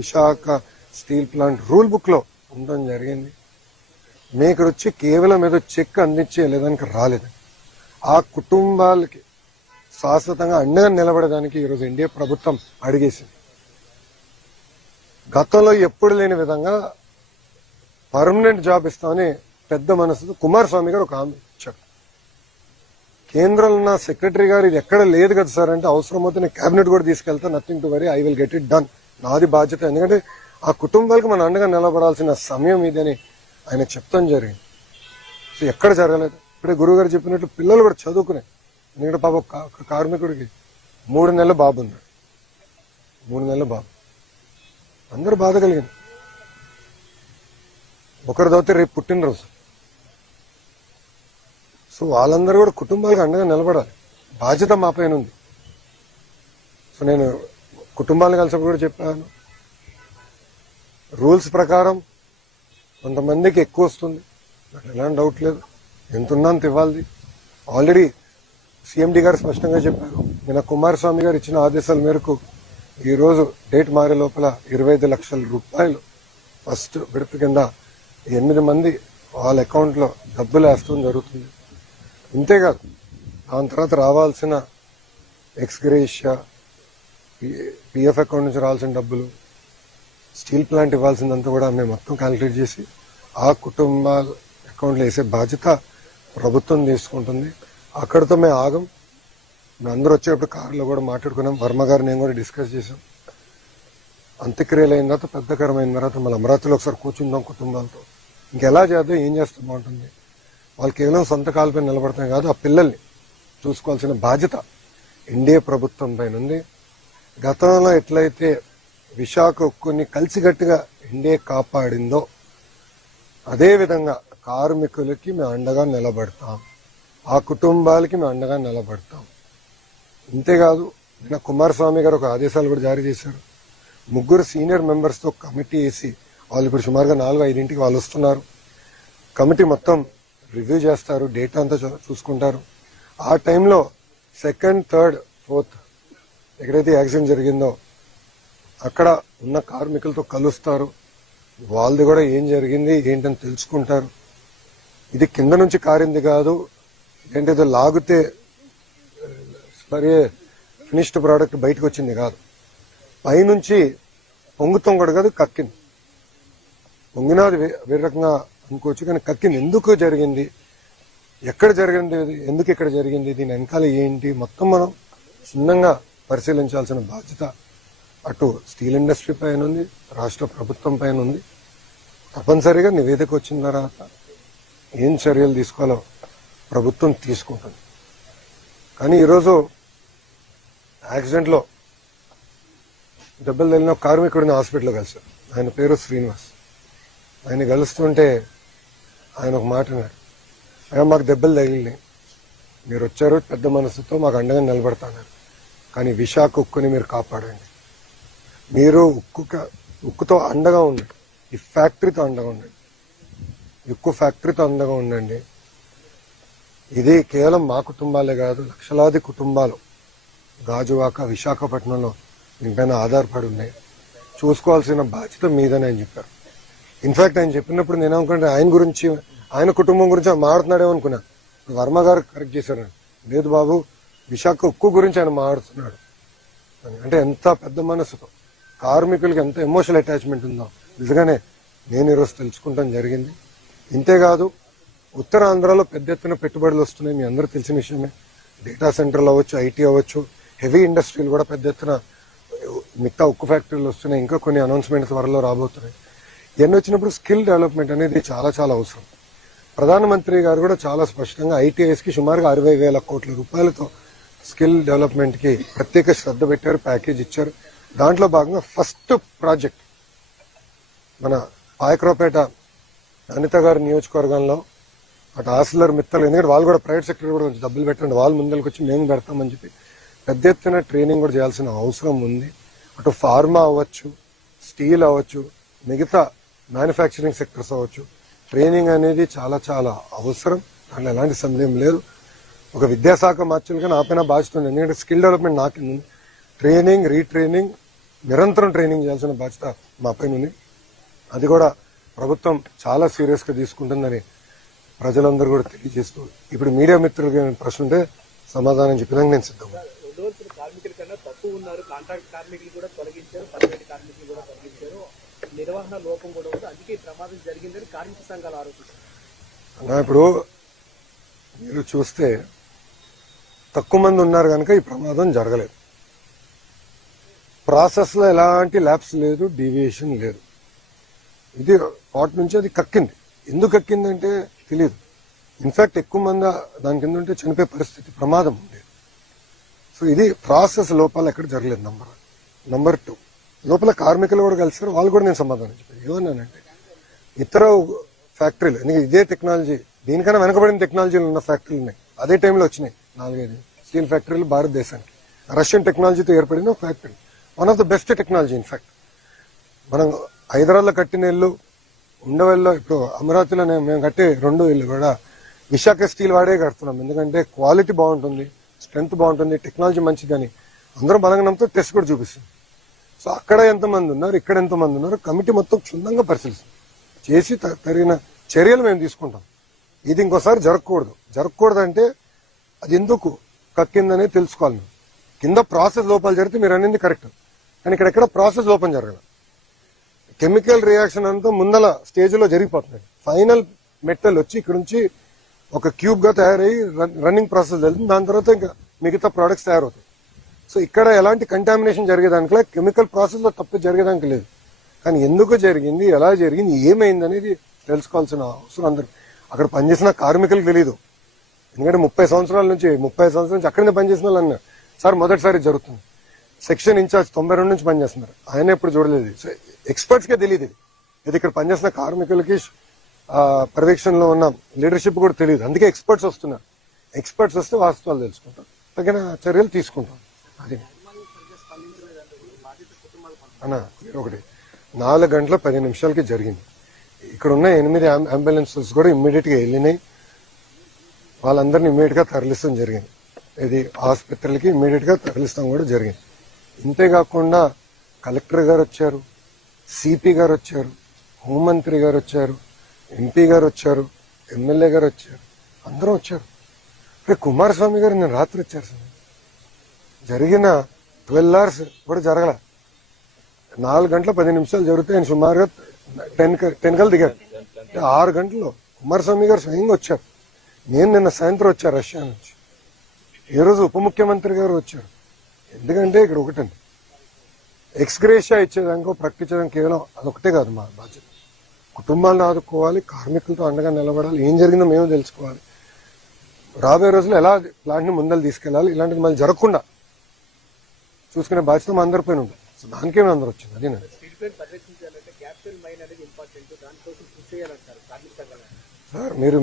Visakha steel plant rule book లో ఉండడం జరిగింది. మేము ఇక్కడ వచ్చి కేవలం ఏదో చెక్ అందించే లేదానికి రాలేదు. ఆ కుటుంబాలకి శాశ్వతంగా అండగా నిలబడడానికి ఈరోజు ఎన్డీఏ ప్రభుత్వం అడిగేసింది. గతంలో ఎప్పుడు లేని విధంగా పర్మనెంట్ జాబ్ ఇస్తామని పెద్ద మనసుతో కుమారస్వామి గారు ఒక హామీ ఇచ్చారు. కేంద్రంలో ఉన్న సెక్రటరీ గారు ఇది ఎక్కడ లేదు కదా సార్ అంటే, అవసరం అవుతే నేను కేబినెట్ కూడా తీసుకెళ్తా, nothing to worry, I will get it done, నాది బాధ్యత. ఎందుకంటే ఆ కుటుంబాలకు మన అండగా నిలబడాల్సిన సమయం ఇదని ఆయన చెప్తాం జరిగింది. సో ఎక్కడ జరగలేదు. ఇప్పుడే గురువు గారు చెప్పినట్లు పిల్లలు కూడా చదువుకునే, ఎందుకంటే పాప కార్మికుడికి 3 నెలల బాబు ఉన్నాడు. 3 నెలల బాబు, అందరూ బాధ కలిగింది. ఒకరి దోతే రేపు పుట్టినరోజు. సో వాళ్ళందరూ కూడా కుటుంబాలకు అండగా నిలబడాలి, బాధ్యత మా పైన ఉంది. సో నేను కుటుంబాలను కలిసినప్పుడు కూడా చెప్పాను, రూల్స్ ప్రకారం కొంతమందికి ఎక్కువ వస్తుంది, నాకు ఎలాంటి డౌట్ లేదు, ఎంత ఉన్నా అంత ఇవ్వాలి. ఆల్రెడీ సిఎండి గారు స్పష్టంగా చెప్పారు. నిన్న కుమారస్వామి గారు ఇచ్చిన ఆదేశాల మేరకు ఈరోజు డేట్ మారే లోపల 25 లక్షల రూపాయలు ఫస్ట్ విడత కింద 8 మంది వాళ్ళ అకౌంట్లో డబ్బులు వేస్తూ జరుగుతుంది. ఇంతేకాదు దాని తర్వాత రావాల్సిన ఎక్స్గ్రేషియా, పిఎఫ్ అకౌంట్ నుంచి రావాల్సిన డబ్బులు, స్టీల్ ప్లాంట్ ఇవ్వాల్సిందంతా కూడా మేము మొత్తం క్యాలిక్యులేట్ చేసి ఆ కుటుంబాల అకౌంట్లో వేసే బాధ్యత ప్రభుత్వం తీసుకుంటుంది. అక్కడితో మేము ఆగం. మేము అందరూ వచ్చేటప్పుడు కారులో కూడా మాట్లాడుకున్నాం. వర్మ గారు నేను కూడా డిస్కస్ చేసాం. అంత్యక్రియలు అయిన తర్వాత, పెద్దకరమైన తర్వాత మళ్ళీ అమరావతిలో ఒకసారి కూర్చుందాం కుటుంబాలతో. ఇంకెలా చేద్దాం, ఏం చేస్తే బాగుంటుంది. వాళ్ళు కేవలం సొంత కాళ్ళపై నిలబడతాం కాదు, ఆ పిల్లల్ని చూసుకోవాల్సిన బాధ్యత ఎన్డీఏ ప్రభుత్వం పైన ఉంది. గతంలో ఎట్లయితే విశాఖ ఉక్కుని కలిసికట్టుగా ఎన్డీఏ కాపాడిందో అదేవిధంగా కార్మికులకి మేము అండగా నిలబడతాం, ఆ కుటుంబాలకి మేము అండగా నిలబడతాం. ఇంతేకాదు నిన్న కుమారస్వామి గారు ఒక ఆదేశాలు కూడా జారీ చేశారు. 3 సీనియర్ మెంబర్స్తో కమిటీ వేసి, వాళ్ళు ఇప్పుడు సుమారుగా 4-5 వాళ్ళు వస్తున్నారు. కమిటీ మొత్తం రివ్యూ చేస్తారు, డేటా అంతా చూసుకుంటారు. ఆ టైంలో 2nd, 3rd, 4th ఎక్కడైతే యాక్సిడెంట్ జరిగిందో అక్కడ ఉన్న కార్మికులతో కలుస్తారు. వాళ్ళది కూడా ఏం జరిగింది ఏంటని తెలుసుకుంటారు. ఇది కింద నుంచి కారింది కాదు, ఏంటేదో లాగితే సరే ఫినిష్డ్ ప్రోడక్ట్ బయటకు వచ్చింది కాదు, పైనుంచి పొంగుతాం కూడా కాదు, కక్కింది. పొంగినది వేరే రకంగా అనుకోవచ్చు, కానీ కక్కింది. ఎందుకు జరిగింది, ఎక్కడ జరిగింది, ఎందుకు ఇక్కడ జరిగింది, దీని వెనకాల ఏంటి, మొత్తం మనం క్షుణ్ణంగా పరిశీలించాల్సిన బాధ్యత అటు స్టీల్ ఇండస్ట్రీ పైన ఉంది, రాష్ట్ర ప్రభుత్వం పైన ఉంది. తప్పనిసరిగా నివేదిక వచ్చిన తర్వాత ఏం చర్యలు తీసుకోవాలో ప్రభుత్వం తీసుకుంటుంది. కానీ ఈరోజు యాక్సిడెంట్లో దెబ్బలు తగిలిన కార్మికుడిని హాస్పిటల్లో కలిశారు. ఆయన పేరు శ్రీనివాస్. ఆయన కలుస్తుంటే ఆయన ఒక మాట అన్నాడు, అయ్యా మాకు దెబ్బలు తగిలినాయి, మీరు వచ్చారు పెద్ద మనసుతో మాకు అండగా నిలబడతాన్నారు, కానీ విశాఖ ఉక్కుని మీరు కాపాడండి. మీరు ఉక్కుతో అండగా ఉండండి, ఈ ఫ్యాక్టరీతో అండగా ఉండండి, ఉక్కు ఫ్యాక్టరీతో అండగా ఉండండి. ఇది కేవలం మా కుటుంబాలే కాదు, లక్షలాది కుటుంబాలు గాజువాక, విశాఖపట్నంలో దీనిపైన ఆధారపడి ఉన్నాయి. చూసుకోవాల్సిన బాధ్యత మీదని ఆయన చెప్పారు. ఇన్ఫాక్ట్ ఆయన చెప్పినప్పుడు నేను అనుకుంటే ఆయన గురించి, ఆయన కుటుంబం గురించి మాట్లాడుతున్నాడేమో అనుకున్నా. వర్మ గారు కరెక్ట్ చేశారు, లేదు బాబు విశాఖ ఉక్కు గురించి ఆయన మాట్లాడుతున్నాడు. అంటే ఎంత పెద్ద మనసుతో, కార్మికులకి ఎంత ఎమోషనల్ అటాచ్మెంట్ ఉందో నిజంగానే నేను ఈరోజు తెలుసుకుంటాం జరిగింది. ఇంతేకాదు ఉత్తరాంధ్రలో పెద్ద ఎత్తున పెట్టుబడులు వస్తున్నాయి, మీ అందరూ తెలిసిన విషయమే. డేటా సెంటర్లు అవ్వచ్చు, ఐటీ అవ్వచ్చు, హెవీ ఇండస్ట్రీలు కూడా పెద్ద ఎత్తున, మిగతా ఉక్కు ఫ్యాక్టరీలు వస్తున్నాయి, ఇంకా కొన్ని అనౌన్స్మెంట్ త్వరలో రాబోతున్నాయి. ఇవన్నీ వచ్చినప్పుడు స్కిల్ డెవలప్మెంట్ అనేది చాలా చాలా అవసరం. ప్రధానమంత్రి గారు కూడా చాలా స్పష్టంగా ఐటీఐస్కి సుమారుగా 60,000 కోట్ల రూపాయలతో స్కిల్ డెవలప్మెంట్కి ప్రత్యేక శ్రద్ధ పెట్టారు, ప్యాకేజ్ ఇచ్చారు. దాంట్లో భాగంగా ఫస్ట్ ప్రాజెక్ట్ మన పాయకరావుపేట అనిత గారి నియోజకవర్గంలో అటు ఆసిలర్ మిత్తలు, ఎందుకంటే వాళ్ళు కూడా ప్రైవేట్ సెక్టర్ కూడా కొంచెం డబ్బులు పెట్టండి, వాళ్ళు ముందరికి వచ్చి మేము పెడతామని చెప్పి పెద్ద ఎత్తున ట్రైనింగ్ కూడా చేయాల్సిన అవసరం ఉంది. అటు ఫార్మా అవ్వచ్చు, స్టీల్ అవ్వచ్చు, మిగతా మ్యానుఫ్యాక్చరింగ్ సెక్టర్స్ అవ్వచ్చు, ట్రైనింగ్ అనేది చాలా చాలా అవసరం. దాంట్లో ఎలాంటి సందేహం లేదు. ఒక విద్యాశాఖ మార్చులుగా నా పైన బాధ్యత ఉంది, ఎందుకంటే స్కిల్ డెవలప్మెంట్ నాకు ట్రైనింగ్, రీట్రైనింగ్, నిరంతరం ట్రైనింగ్ చేయాల్సిన బాధ్యత మా పైన ఉంది. అది కూడా ప్రభుత్వం చాలా సీరియస్ గా తీసుకుంటుందని ప్రజలందరూ కూడా తెలియజేస్తూ, ఇప్పుడు మీడియా మిత్రులకి ఏమైనా ప్రశ్న ఉంటే సమాధానం చెప్పడానికి నేను సిద్ధం. కార్మికుల కన్నా తక్కువ ఉన్నారు, కాంట్రాక్ట్ కార్మికులు కూడా తొలగించారు, పర్మనెంట్ కార్మికులు కూడా తొలగించారు, నిర్వహణ లోపం కూడా ఉంది, అందుకే ఈ ప్రమాదం జరిగిందని కార్మిక సంఘాలు ఆరోపిస్తారు. ఇప్పుడు మీరు చూస్తే తక్కువ మంది ఉన్నారు కనుక ఈ ప్రమాదం జరగలేదు. ప్రాసెస్ లో ఎలాంటి ల్యాబ్స్ లేదు, డీవియేషన్ లేదు. ఇది వాటి నుంచి అది కక్కింది. ఎందుకు కక్కిందంటే తెలియదు. ఇన్ఫాక్ట్ ఎక్కువ మంది దాని కింద ఉంటే చనిపోయే పరిస్థితి, ప్రమాదం ఉండేది. సో ఇది ప్రాసెస్ లోపాలు ఎక్కడ జరగలేదు. నంబర్ 2, లోపల కార్మికులు కూడా కలిసారు. వాళ్ళు కూడా నేను సమాధానం చెప్పాను. ఏమన్నానంటే ఇతర ఫ్యాక్టరీలు, ఎందుకంటే ఇదే టెక్నాలజీ, దీనికన్నా వెనకబడిన టెక్నాలజీలు ఉన్న ఫ్యాక్టరీలు ఉన్నాయి. అదే టైంలో వచ్చినాయి 4-5 స్టీల్ ఫ్యాక్టరీలు భారతదేశానికి. రష్యన్ టెక్నాలజీతో ఏర్పడిన factory, one of the best technology. In fact మనం హైదరాబాద్లో కట్టిన ఇల్లు, ఉండవల్లో, ఇప్పుడు అమరావతిలో మేము కట్టే 2 ఇల్లు కూడా విశాఖ స్టీల్ వాడే కడుతున్నాం. ఎందుకంటే క్వాలిటీ బాగుంటుంది, స్ట్రెంత్ బాగుంటుంది, టెక్నాలజీ మంచిదని అందరం బలంగా నమ్ముతూ టెస్ట్ కూడా చూపిస్తుంది. సో అక్కడ ఎంతమంది ఉన్నారు, ఇక్కడ ఎంతమంది ఉన్నారు, కమిటీ మొత్తం క్షుణ్ణంగా పరిశీలిస్తుంది. చేసి తగిన చర్యలు మేము తీసుకుంటాం. ఇది ఇంకోసారి జరగకూడదు అంటే అది ఎందుకు కక్కిందనే తెలుసుకోవాలి. మేము కింద ప్రాసెస్ లోపాలు జరిగితే మీరు అనేది కరెక్ట్, కానీ ఇక్కడ ప్రాసెస్ లోపం జరగదు. కెమికల్ రియాక్షన్ అంతా ముందల స్టేజ్ లో జరిగిపోతుంది. ఫైనల్ మెటల్ వచ్చి ఇక్కడ నుంచి ఒక క్యూబ్ గా తయారయ్యి రన్నింగ్ ప్రాసెస్ జరుగుతుంది. దాని తర్వాత ఇంకా మిగతా ప్రోడక్ట్స్ తయారవుతాయి. సో ఇక్కడ ఎలాంటి కంటామినేషన్ జరిగేదానికి, కెమికల్ ప్రాసెస్ లో తప్పు జరిగేదానికి లేదు. కానీ ఎందుకు జరిగింది, ఎలా జరిగింది, ఏమైంది అనేది తెలుసుకోవాల్సిన అవసరం అందరు. అక్కడ పనిచేసిన కార్మికులకు తెలియదు. ఎందుకంటే 30 సంవత్సరాల నుంచి అక్కడనే పనిచేసిన వాళ్ళు అన్నారు, సార్ మొదటిసారి జరుగుతుంది. సెక్షన్ ఇన్ఛార్జ్ 92 నుంచి పనిచేస్తున్నారు, ఆయన ఎప్పుడు చూడలేదు. సో ఎక్స్పర్ట్స్ కే తెలియదు ఇది. ఇక్కడ పనిచేసిన కార్మికులకి, పర్యవేక్షణలో ఉన్న లీడర్షిప్ కూడా తెలియదు. అందుకే ఎక్స్పర్ట్స్ వస్తున్నారు. ఎక్స్పర్ట్స్ వస్తే వాస్తవాలు తెలుసుకుంటాం, తగిన చర్యలు తీసుకుంటాం. అది అన్న ఒకటి 4 గంటల 10 నిమిషాలకి జరిగింది. ఇక్కడ ఉన్న 8 అంబులెన్సెస్ కూడా ఇమ్మీడియట్ గా వెళ్ళినాయి. వాళ్ళందరినీ ఇమ్మీడియట్ గా తరలిస్తాం జరిగింది. ఇది ఆసుపత్రులకి ఇమ్మీడియట్ గా తరలిస్తాం కూడా జరిగింది. ఇంతేకాకుండా కలెక్టర్ గారు వచ్చారు, సిపి గారు వచ్చారు, హోంమంత్రి గారు వచ్చారు, ఎంపీ గారు వచ్చారు, ఎమ్మెల్యే గారు వచ్చారు, అందరూ వచ్చారు. కుమారస్వామి గారు నేను రాత్రి వచ్చారు సార్. జరిగిన 12 hours కూడా జరగల. 4 గంటల 10 నిమిషాలు జరిగితే ఆయన సుమారుగా 10 కల్ దిగారు. 6 గంటల్లో కుమారస్వామి గారు స్వయంగా వచ్చారు. నేను నిన్న సాయంత్రం వచ్చాను రష్యా నుంచి. ఈ రోజు ఉప ముఖ్యమంత్రి గారు వచ్చారు. ఎందుకంటే ఇక్కడ ఒకటండి, ఎక్స్గ్రేషియా ఇచ్చేదానికో ప్రకటించడానికి కేవలం అదొకటే కాదు మా బాధ్యత. కుటుంబాలను ఆదుకోవాలి, కార్మికులతో అండగా నిలబడాలి, ఏం జరిగిందో మేము తెలుసుకోవాలి, రాబోయే రోజుల్లో ఎలా ప్లాంట్ ని ముందలు తీసుకెళ్లాలి, ఇలాంటిది మళ్ళీ జరగకుండా చూసుకునే బాధ్యత మా అందరి పైన ఉంటుంది. సో దానికే మేము అందరూ వచ్చింది. అదేనండి సార్. మీరు